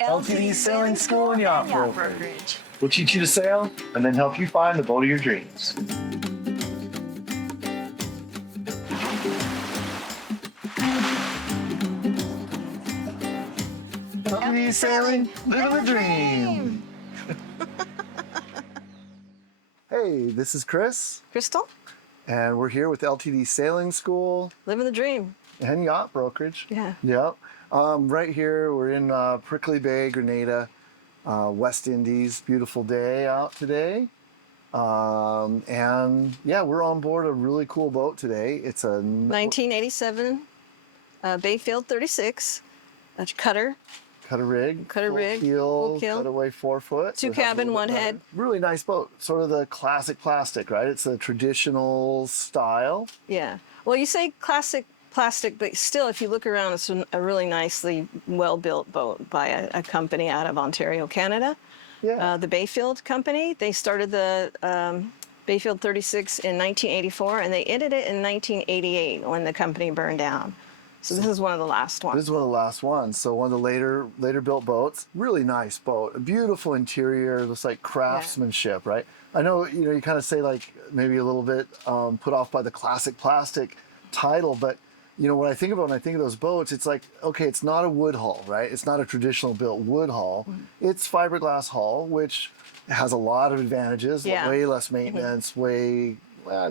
LTD Sailing School and Yacht Brokerage. We'll teach you to sail and then help you find the boat of your dreams. LTD Sailing, living the dream. Hey, this is Chris. Crystal, And we're here with LTD Sailing School living the dream. and Yacht Brokerage. Yeah. Yep. Right here, we're in Prickly Bay, Grenada, West Indies. Beautiful day out today. And yeah, we're on board a really cool boat today. It's a 1987 Bayfield 36, a cutter, rig, full-keeled, cutaway 4-foot. two cabin, one head. Really nice boat. Sort of the classic plastic, right? It's a traditional style. Yeah. Well, you say classic plastic, but still, if you look around, it's a really nicely well-built boat by a company out of Ontario, Canada. Yeah. The Bayfield Company. They started the Bayfield 36 in 1984, and they ended it in 1988 when the company burned down. So this is one of the last ones. This is one of the last ones. So one of the later built boats. Really nice boat. A beautiful interior. Looks like craftsmanship, right? I know you kind of say like maybe a little bit put off by the classic plastic title, but when I think about when I think of those boats, it's like, okay, it's not a wood hull, right? It's not a traditional built wood hull. It's fiberglass hull, which has a lot of advantages. Yeah. Way less maintenance. There's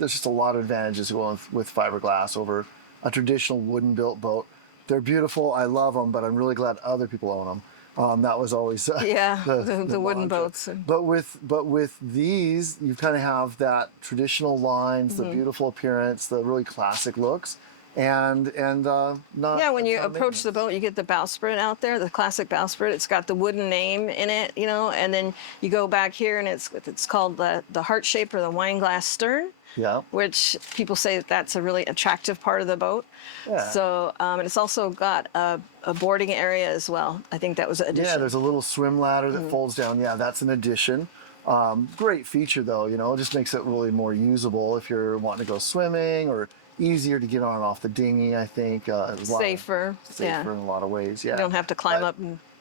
just a lot of advantages going with fiberglass over a traditional wooden built boat. They're beautiful. I love them, but I'm really glad other people own them. That was always the wooden boats. But with these, you kind of have that traditional lines, the beautiful appearance, the really classic looks, and not. Yeah, when you approach the boat, you get the bowsprit out there, the classic bowsprit. It's got the wooden name in it, and then you go back here, and it's called the heart shape or the wine glass stern. Yeah. Which people say that's a really attractive part of the boat. Yeah. So, and it's also got a boarding area as well. I think that was an addition. Yeah, there's a little swim ladder that folds down. Yeah, that's an addition. Great feature though, it just makes it really more usable if you're wanting to go swimming, or easier to get on and off the dinghy, I think. Safer. In a lot of ways, yeah. You don't have to climb up.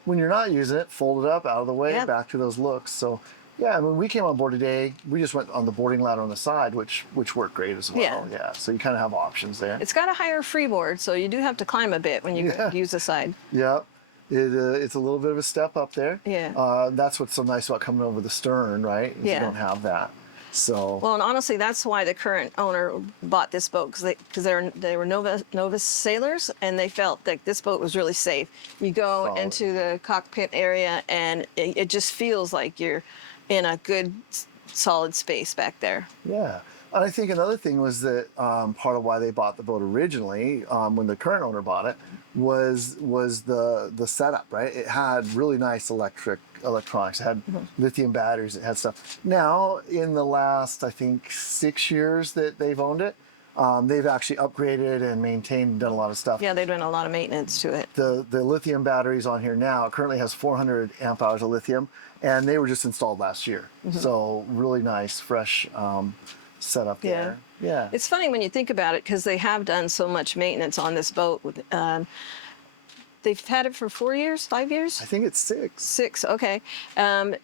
When you're not using it, fold it up, out of the way, Yep. back to those looks. So, yeah, when we came on board today, we just went on the boarding ladder on the side, which worked great as well. Yeah. So you kind of have options there. It's got a higher freeboard, so you do have to climb a bit when you use the side. Yeah. It's a little bit of a step up there. Yeah. That's what's so nice about coming over the stern, right? Yeah. You don't have that. So. Well, and honestly, that's why the current owner bought this boat, because they were novice sailors, and they felt that this boat was really safe. You go Solid. into the cockpit area, and it just feels like you're in a good, solid space back there. Yeah. And I think another thing was that part of why they bought the boat originally, when the current owner bought it, was the setup, right? It had really nice electronics. It had lithium batteries. It had stuff. Now, in the last, I think, 6 years that they've owned it, they've actually upgraded and maintained and done a lot of stuff. Yeah, they're doing a lot of maintenance to it. The lithium batteries on here now, it currently has 400 amp hours of lithium, and they were just installed last year. So really nice, fresh setup there. Yeah. It's funny when you think about it, because they have done so much maintenance on this boat. They've had it for 4 years, 5 years? I think it's 6. 6, okay. And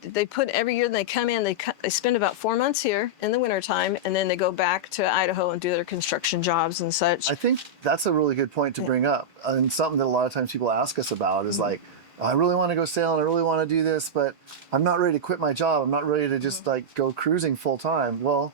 they put every year they come in, they spend about 4 months here in the wintertime, and then they go back to Idaho and do their construction jobs and such. I think that's a really good point to bring up. And something that a lot of times people ask us about is like, I really want to go sailing, I really want to do this, but I'm not ready to quit my job. I'm not ready to just go cruising full time. Well,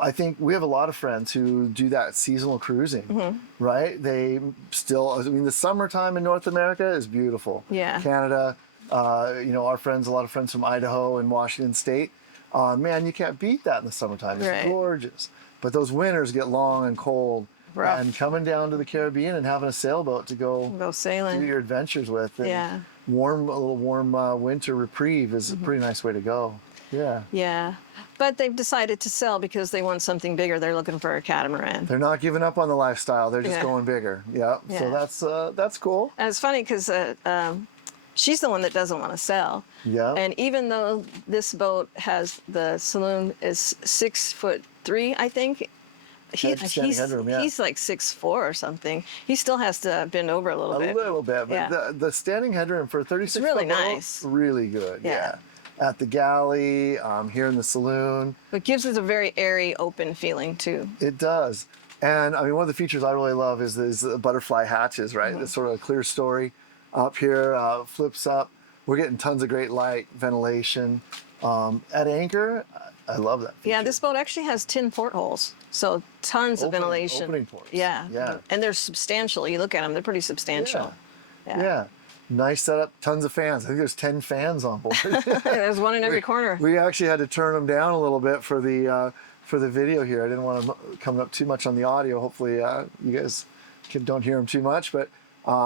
I think we have a lot of friends who do that seasonal cruising, right? They still, the summertime in North America is beautiful. Yeah. Canada, our friends, a lot of friends from Idaho and Washington State. Man, you can't beat that in the summertime. It's Right. gorgeous. But those winters get long and cold. Rough. And coming down to the Caribbean and having a sailboat to go sailing. do your adventures with. And Yeah. a little warm winter reprieve is a pretty nice way to go. Yeah. Yeah. But they've decided to sell because they want something bigger. They're looking for a catamaran. They're not giving up on the lifestyle. They're just Yeah. going bigger. Yeah. So that's cool. And it's funny because she's the one that doesn't want to sell. Yeah. And even though this boat has, the saloon is 6'3", I think, standing headroom. Yeah, he's like 6'4" or something. He still has to bend over a little a bit. little bit, but Yeah. the standing headroom for a 36 It's really foot boat, nice. really good. Yeah. At the galley, here in the saloon. It gives it a very airy, open feeling too. It does. And I mean, one of the features I really love is the butterfly hatches, right? It's sort of a clear story up here, flips up. We're getting tons of great light, ventilation. At anchor, I love that feature. Yeah, this boat actually has 10 portholes, so tons of ventilation. Opening ports. Yeah. Yeah. And they're substantial. You look at them, they're pretty substantial. Yeah. Nice setup, tons of fans. I think there's 10 fans on board. There's one in every corner. We actually had to turn them down a little bit for the video here. I didn't want to come up too much on the audio. Hopefully you guys don't hear them too much, but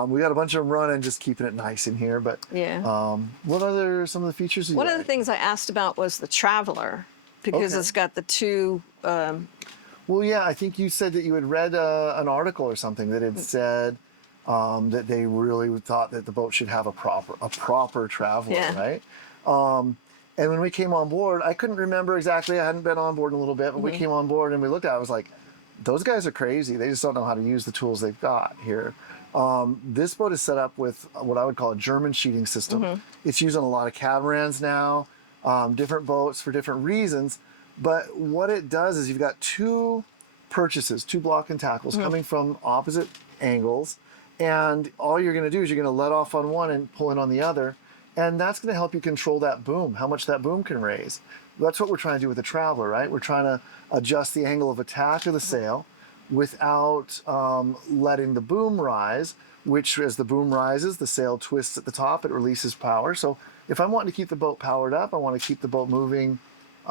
we got a bunch of them running, just keeping it nice in here. But what other some of the features? One of the things I asked about was the Traveler, because it's got the two. Well, yeah, I think you said that you had read an article or something that had said that they really thought that the boat should have a proper Traveler, right? And when we came on board, I couldn't remember exactly. I hadn't been on board in a little bit, but we came on board and we looked at it. I was like, those guys are crazy. They just don't know how to use the tools they've got here. This boat is set up with what I would call a German sheeting system. It's used on a lot of catamarans now, different boats for different reasons. But what it does is you've got two purchases, two block and tackles coming from opposite angles. And all you're going to do is you're going to let off on one and pull in on the other. And that's going to help you control that boom, how much that boom can raise. That's what we're trying to do with the Traveler, right? We're trying to adjust the angle of attack of the sail without letting the boom rise, which as the boom rises, the sail twists at the top, it releases power. So if I'm wanting to keep the boat powered up, I want to keep the boat moving as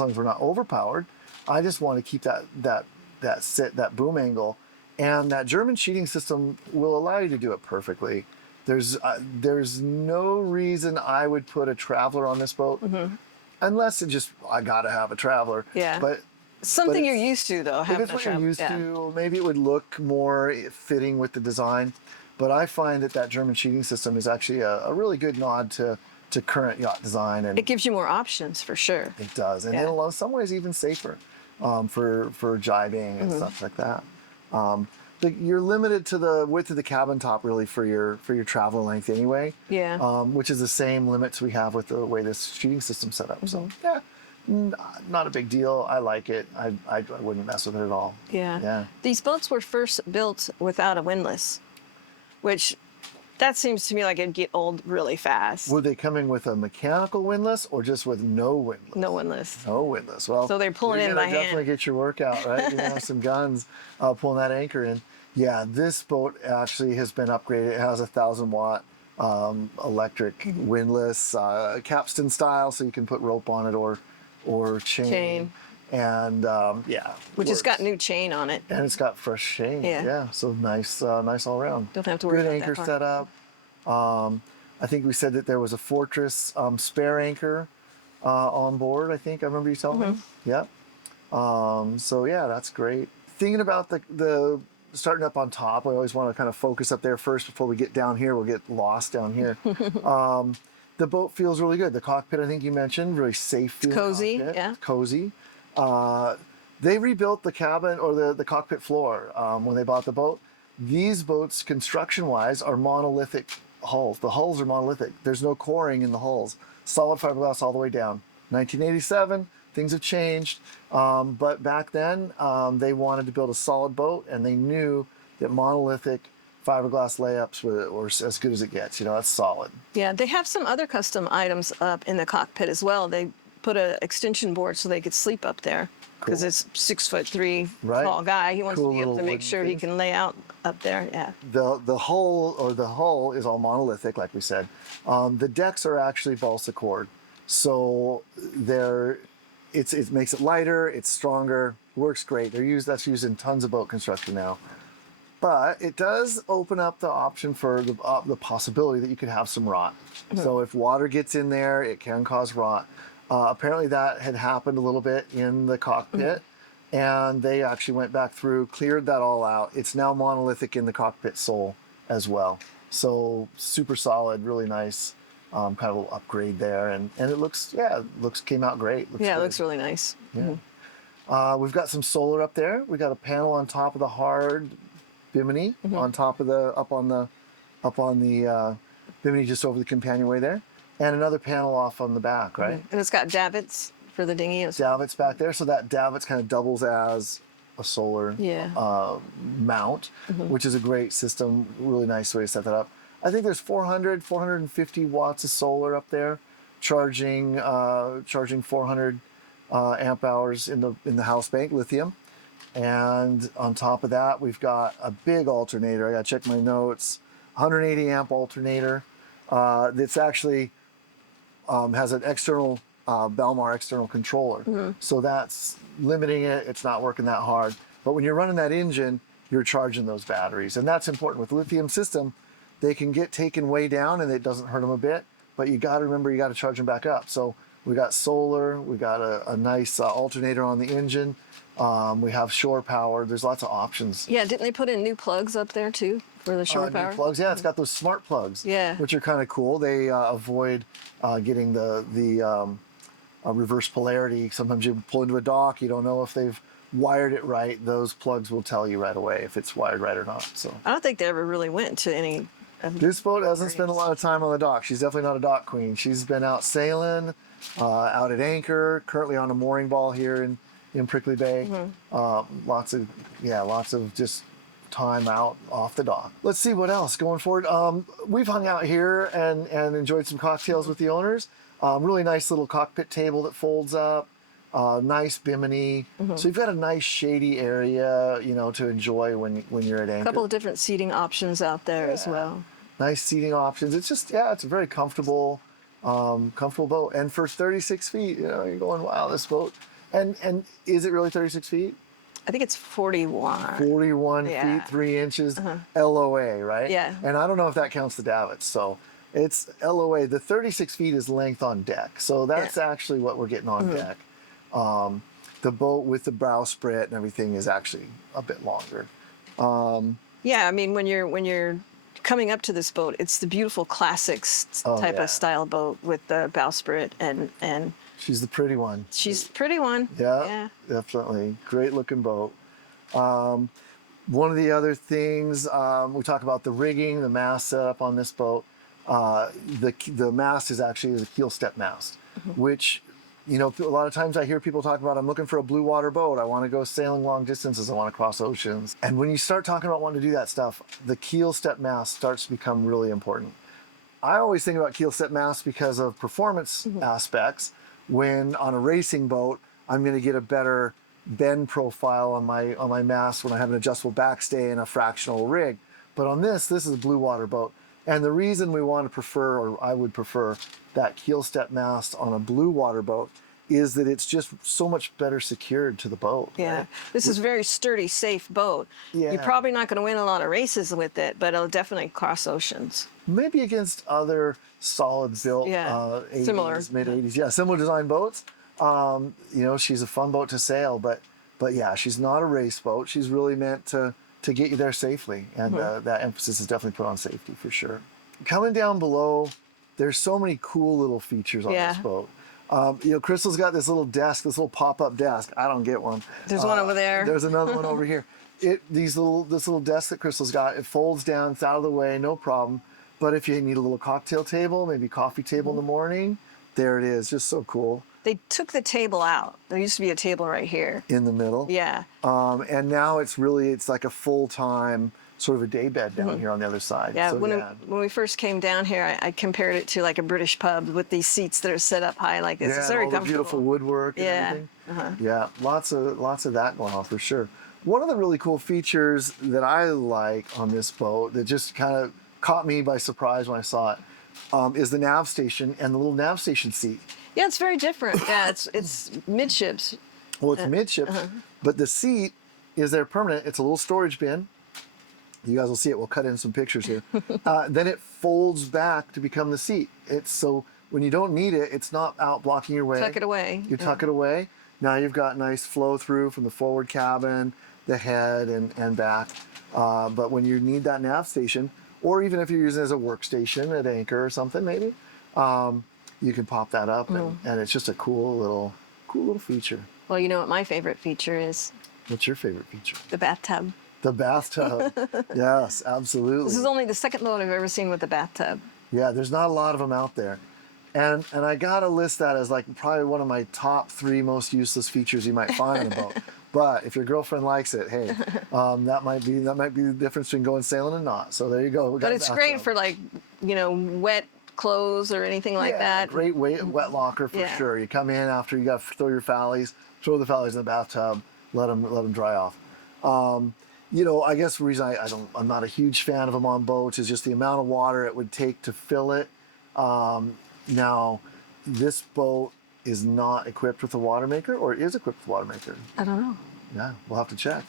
long as we're not overpowered. I just want to keep that boom angle. And that German sheeting system will allow you to do it perfectly. There's no reason I would put a Traveler on this boat, unless I gotta have a Traveler. Yeah. But something you're used to, though. If it's what you're used to, maybe it would look more fitting with the design. But I find that German sheeting system is actually a really good nod to current yacht design, and it gives you more options for sure. It does, and in some ways even safer for jibing and stuff like that. You're limited to the width of the cabin top really for your Traveler length anyway. Yeah. Which is the same limits we have with the way this sheeting system's set up. So yeah, not a big deal. I like it. I wouldn't mess with it at all. Yeah. These boats were first built without a windlass, which that seems to me like it'd get old really fast. Were they coming with a mechanical windlass or just with no windlass? No windlass. No windlass. Well, so they're pulling in by hand. Definitely get your workout, right? You know, some guns pulling that anchor in. Yeah, this boat actually has been upgraded. It has a 1,000-watt electric windlass, capstan style, so you can put rope on it or chain. And which has got new chain on it. And it's got fresh chain. Yeah. So nice all around. Don't have to worry about that anchor part. setup. I think we said that there was a Fortress spare anchor on board. I think I remember you telling me. Yep. So yeah, that's great. Thinking about the starting up on top, we always want to kind of focus up there first before we get down here. We'll get lost down here. The boat feels really good. The cockpit, I think you mentioned, really safe. It's cozy. Cockpit. Yeah. Cozy. They rebuilt the cabin or the cockpit floor when they bought the boat. These boats, construction-wise, are monolithic hulls. The hulls are monolithic. There's no coring in the hulls. Solid fiberglass all the way down. 1987, things have changed. But back then, they wanted to build a solid boat, and they knew that monolithic fiberglass layups were as good as it gets. You know, that's solid. Yeah, they have some other custom items up in the cockpit as well. They put an extension board so they could sleep up there. Because it's 6'3" tall guy. He wants to be able to make sure he can lay out up there. Yeah. The hull is all monolithic, like we said. The decks are actually balsa cord, so it makes it lighter. It's stronger. Works great. That's used in tons of boat construction now. But it does open up the option for the possibility that you could have some rot. So if water gets in there, it can cause rot. Apparently that had happened a little bit in the cockpit, and they actually went back through, cleared that all out. It's now monolithic in the cockpit sole as well. So super solid, really nice, kind of a little upgrade there. And it came out great. It looks really nice. Yeah. We've got some solar up there. We got a panel on top of the hard bimini on top of the up on the bimini just over the companionway there, and another panel off on the back, right? And it's got davits for the dinghy. Davits back there, so that davits kind of doubles as a solar mount, which is a great system. Really nice way to set that up. I think there's 450 watts of solar up there, charging 400 amp hours in the house bank, lithium. And on top of that, we've got a big alternator. I got to check my notes. 180 amp alternator that's actually has an external Belmar external controller. So that's limiting it. It's not working that hard. But when you're running that engine, you're charging those batteries. And that's important. With lithium system, they can get taken way down and it doesn't hurt them a bit. But you got to remember, you got to charge them back up. So we got solar. We got a nice alternator on the engine. We have shore power. There's lots of options. Yeah, didn't they put in new plugs up there too for the shore power? New plugs, yeah. It's got those smart plugs, which are kind of cool. They avoid getting the reverse polarity. Sometimes you pull into a dock, you don't know if they've wired it right. Those plugs will tell you right away if it's wired right or not. So I don't think they ever really went to any. This boat hasn't spent a lot of time on the dock. She's definitely not a dock queen. She's been out sailing, out at anchor, currently on a mooring ball here in Prickly Bay. Lots of just time out off the dock. Let's see what else going forward. We've hung out here and enjoyed some cocktails with the owners. Really nice little cockpit table that folds up. Nice bimini. So you've got a nice shady area, to enjoy when you're at anchor. A couple of different seating options out there as well. Nice seating options. It's just, it's a very comfortable boat. And for 36 feet, you're going, wow, this boat. And is it really 36 feet? I think it's 41. 41 feet, 3 inches, LOA, right? Yeah. And I don't know if that counts the davits. So it's LOA. The 36 feet is length on deck. So that's actually what we're getting on deck. The boat with the bowsprit and everything is actually a bit longer. Yeah, I mean, when you're coming up to this boat, it's the beautiful classics type of style boat with the bowsprit and she's the pretty one. She's the pretty one. Yeah, definitely. Great looking boat. One of the other things, we talk about the rigging, the mast setup on this boat. The mast is actually a keel step mast, which, a lot of times I hear people talk about, I'm looking for a blue water boat. I want to go sailing long distances. I want to cross oceans. And when you start talking about wanting to do that stuff, the keel step mast starts to become really important. I always think about keel step mast because of performance aspects. When on a racing boat, I'm going to get a better bend profile on my mast when I have an adjustable backstay and a fractional rig. But on this is a blue water boat. And the reason we want to prefer, or I would prefer, that keel step mast on a blue water boat is that it's just so much better secured to the boat. Yeah, right? This is a very sturdy, safe boat. Yeah. You're probably not going to win a lot of races with it, but it'll definitely cross oceans. Maybe against other solid built 80s, similar. mid-80s. Similar design boats. She's a fun boat to sail, but yeah, she's not a race boat. She's really meant to get you there safely, and that emphasis is definitely put on safety for sure. Coming down below, there's so many cool little features on this boat. Crystal's got this little desk, this little pop-up desk. I don't get one. There's one over there. There's another one over here. This little desk that Crystal's got, it folds down, it's out of the way, no problem. But if you need a little cocktail table, maybe coffee table in the morning, there it is, just so cool. They took the table out. There used to be a table right here. In the middle? Yeah. And now it's like a full-time sort of a day bed down here on the other side. Yeah, so, when we first came down here, I compared it to like a British pub with these seats that are set up high like this. It's very all comfortable. The beautiful woodwork and everything. Yeah, lots of that going on for sure. One of the really cool features that I like on this boat that just kind of caught me by surprise when I saw it is the nav station and the little nav station seat. Yeah, it's very different. Yeah, it's midships. Well, it's midships, but the seat is there permanent. It's a little storage bin. You guys will see it. We'll cut in some pictures here. Then it folds back to become the seat. It's so when you don't need it, it's not out blocking your way. Tuck it away. You tuck it away. Now you've got nice flow through from the forward cabin, the head, and back. But when you need that nav station, or even if you're using it as a workstation at anchor or something, maybe you can pop that up, and it's just a cool little feature. Well, you know what my favorite feature is? What's your favorite feature? The bathtub. The bathtub. Yes, absolutely. This is only the second boat I've ever seen with a bathtub. Yeah, there's not a lot of them out there. And I gotta list that as like probably one of my top 3 most useless features you might find in a boat. But if your girlfriend likes it, hey, that might be the difference between going sailing and not. So there you go. But it's great for like, wet clothes or anything like that. Great wet locker for sure. You come in after you got to throw your fallies, throw the fallies in the bathtub, let them dry off. I guess the reason I'm not a huge fan of them on boats is just the amount of water it would take to fill it. Now, this boat is not equipped with a water maker, or is equipped with a water maker? I don't know. Yeah, we'll have to check.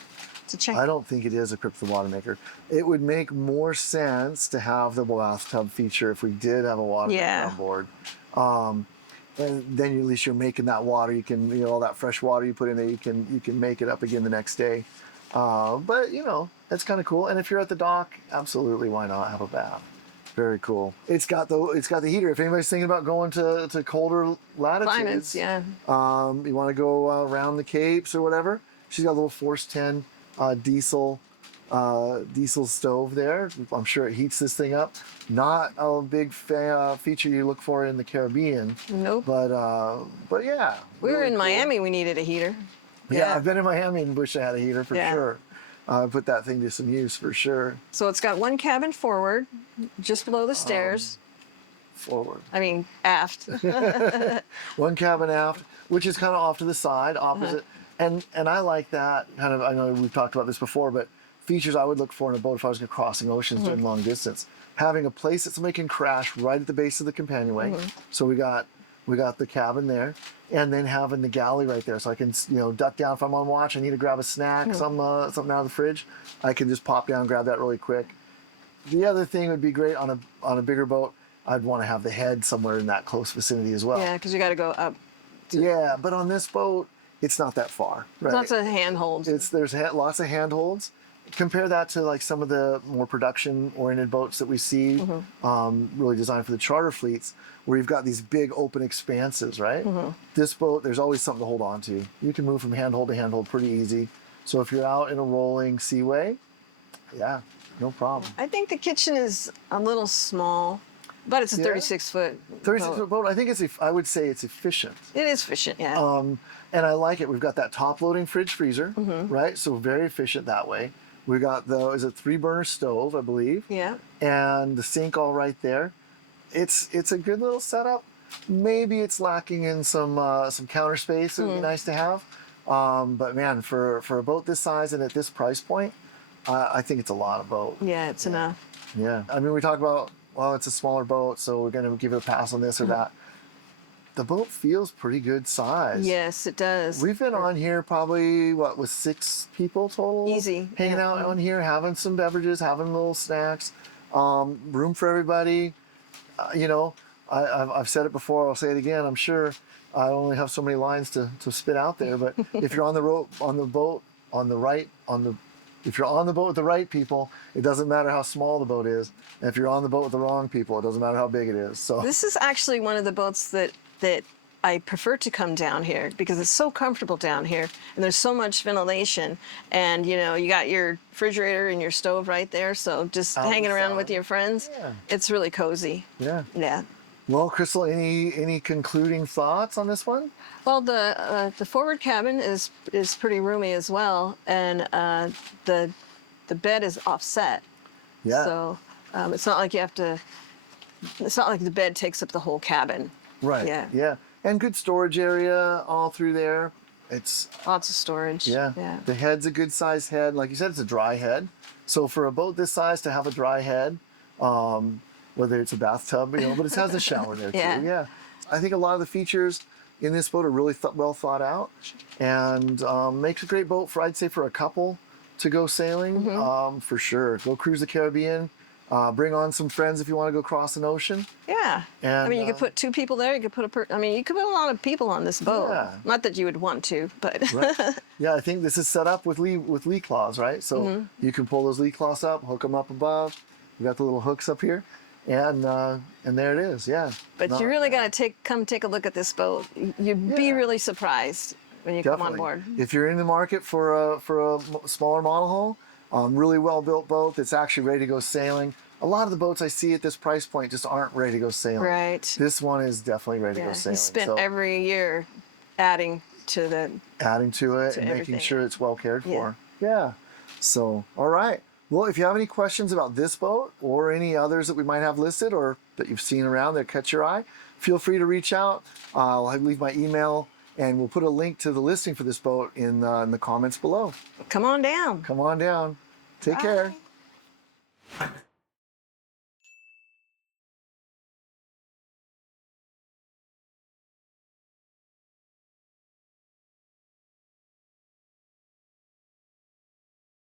To check. I don't think it is equipped with a water maker. It would make more sense to have the bathtub feature if we did have a water maker on board. And then at least you're making that water. You can, all that fresh water you put in there, you can make it up again the next day. But that's kind of cool. And if you're at the dock, absolutely, why not have a bath? Very cool. It's got the heater. If anybody's thinking about going to colder latitudes, climates, yeah. You want to go around the Capes or whatever. She's got a little Force 10 diesel stove there. I'm sure it heats this thing up. Not a big feature you look for in the Caribbean. Nope. But yeah. We were really in cool. Miami. We needed a heater. Yeah, I've been in Miami and wish I had a heater for sure. Put that thing to some use for sure. So it's got one cabin forward, just below the stairs. Forward. I mean, aft. One cabin aft, which is kind of off to the side, opposite. And I like that kind of. I know we've talked about this before, but features I would look for in a boat if I was going to crossing oceans doing long distance, having a place that somebody can crash right at the base of the companionway. So we got the cabin there, and then having the galley right there, so I can duck down if I'm on watch. I need to grab a snack, something out of the fridge. I can just pop down, grab that really quick. The other thing would be great on a bigger boat. I'd want to have the head somewhere in that close vicinity as well. Yeah, because you got to go up. Yeah, but on this boat, it's not that far. Right? Lots of handholds. There's lots of handholds. Compare that to like some of the more production-oriented boats that we see, really designed for the charter fleets, where you've got these big open expanses, right? This boat, there's always something to hold on to. You can move from handhold to handhold pretty easy. So if you're out in a rolling seaway, yeah, no problem. I think the kitchen is a little small, but it's a 36-foot 36-foot boat. I think I would say it's efficient. It is efficient, yeah. And I like it. We've got that top-loading fridge freezer, right? So very efficient that way. We got is a 3-burner stove, I believe. Yeah. And the sink all right there. It's a good little setup. Maybe it's lacking in some counter space. It would be nice to have. But man, for a boat this size and at this price point, I think it's a lot of boat. Yeah, it's enough. Yeah. I mean, we talk about, well, it's a smaller boat, so we're going to give it a pass on this or that. The boat feels pretty good size. Yes, it does. We've been on here probably, with 6 people total? Easy. Hanging out on here, having some beverages, having little snacks. Room for everybody. I've said it before, I'll say it again, I'm sure. I only have so many lines to spit out there, but if you're on the boat with the right people, it doesn't matter how small the boat is. And if you're on the boat with the wrong people, it doesn't matter how big it is. So this is actually one of the boats that I prefer to come down here because it's so comfortable down here and there's so much ventilation, and you got your refrigerator and your stove right there, so just hanging around with your friends, it's really cozy. Yeah. Well, Crystal, any concluding thoughts on this one? Well, the forward cabin is pretty roomy as well, and the bed is offset. Yeah. So it's not like it's not like the bed takes up the whole cabin. Right. Yeah. And good storage area all through there. It's lots of storage. Yeah. The head's a good size head. Like you said, it's a dry head. So for a boat this size to have a dry head, whether it's a bathtub, but it has a shower there too. Yeah. I think a lot of the features in this boat are really well thought out, and makes a great boat for, I'd say, for a couple to go sailing, for sure. Go cruise the Caribbean. Bring on some friends if you want to go cross an ocean. Yeah. And, you could put 2 people there. You could put you could put a lot of people on this boat. Yeah. Not that you would want to, but. Right. Yeah, I think this is set up with lee claws, right? So you can pull those lee claws up, hook them up above. We got the little hooks up here, and there it is. Yeah. But you really got to come take a look at this boat. You'd be really surprised when you come on board. If you're in the market for a smaller monohull, really well built boat that's actually ready to go sailing. A lot of the boats I see at this price point just aren't ready to go sailing. Right. This one is definitely ready to go sailing. You spent every year adding to it and making sure it's well cared for. Yeah. So, all right. Well, if you have any questions about this boat or any others that we might have listed or that you've seen around that catch your eye, feel free to reach out. I'll leave my email, and we'll put a link to the listing for this boat in the comments below. Come on down. Come on down. Take care.